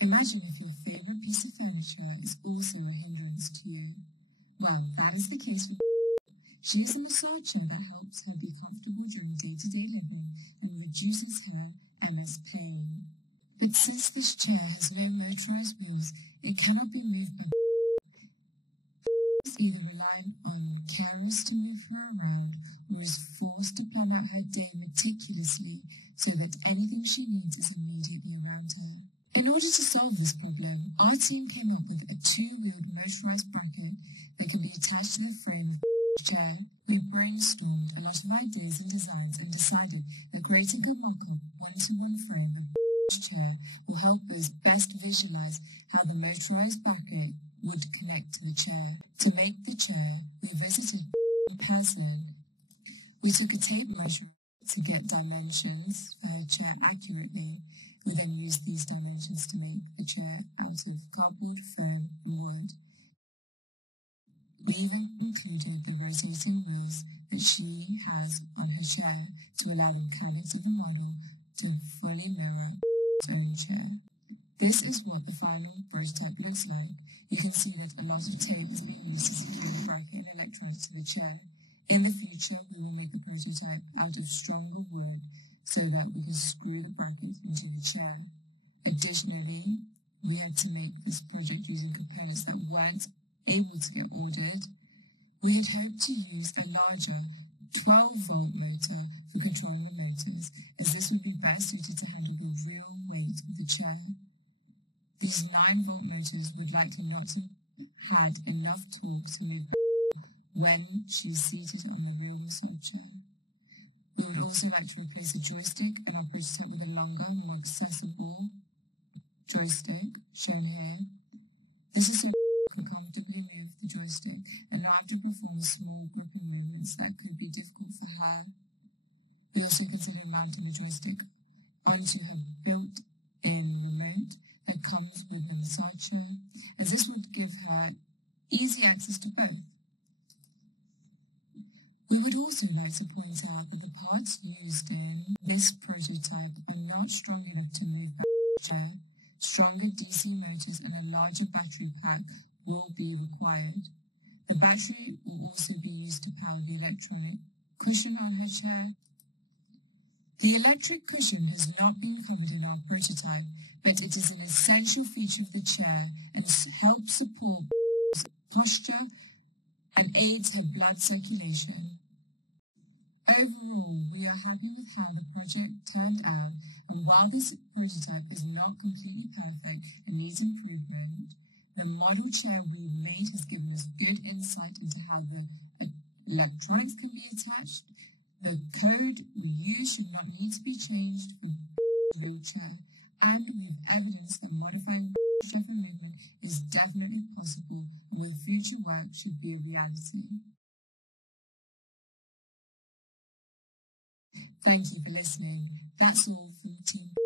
Imagine if your favorite piece of furniture is also a hindrance to you. Well, that is the case with She is a massager that helps her be comfortable during day-to-day living and reduces her MS pain. But since this chair has no motorized wheels, it cannot be moved by is either relying on carers to move her around or is forced to plan out her day meticulously so that anything she needs is immediately around her. In order to solve this problem, our team came up with a two-wheeled motorized bracket that can be attached to the frame of the chair. We brainstormed a lot of ideas and designs and decided that creating a mock-up one-to-one frame of the chair will help us best visualize how the motorized bracket would connect to the chair. To make the chair, we visited in person. We took a tape measure to get dimensions for her chair accurately. We then used these dimensions to make the chair out of cardboard, foam, and wood. We even included the rotating wheels that she has on her chair to allow the mechanics of the model to fully mirror its own chair. This is what the final prototype looks like. You can see that a lot of tape is being used to secure the bracket and electronics to the chair. In the future, we will make the prototype out of stronger wood so that we can screw the bracket into the chair. Additionally, we had to make this project using components that weren't able to get ordered. We had hoped to use a larger 12-volt motor for controlling the motors, as this would be best suited to handle the real weight of the chair. These 9-volt motors would likely not have had enough torque to move when she was seated on the real massage chair. We would also like to replace the joystick and our prototype with a longer, more accessible joystick, shown here. This is so you can comfortably move the joystick and not have to perform small gripping movements that could be difficult for her. We also considered mounting the joystick onto her built-in remote that comes with the massage chair, as this would give her easy access to both. We would also like to point out that the parts used in this prototype are not strong enough to move the chair. Stronger DC motors and a larger battery pack will be required. The battery will also be used to power the electronic cushion on her chair. The electric cushion has not been covered in our prototype, but it is an essential feature of the chair and helps support posture and aids her blood circulation. Overall, we are happy with how the project turned out, and while this prototype is not completely perfect and needs improvement, the model chair we made has given us good insight into how the electronics can be attached. The code we use should not need to be changed for the real chair, and we've evidence that modifying Sheffield movement is definitely possible and with future work should be a reality. Thank you for listening. That's all from the team.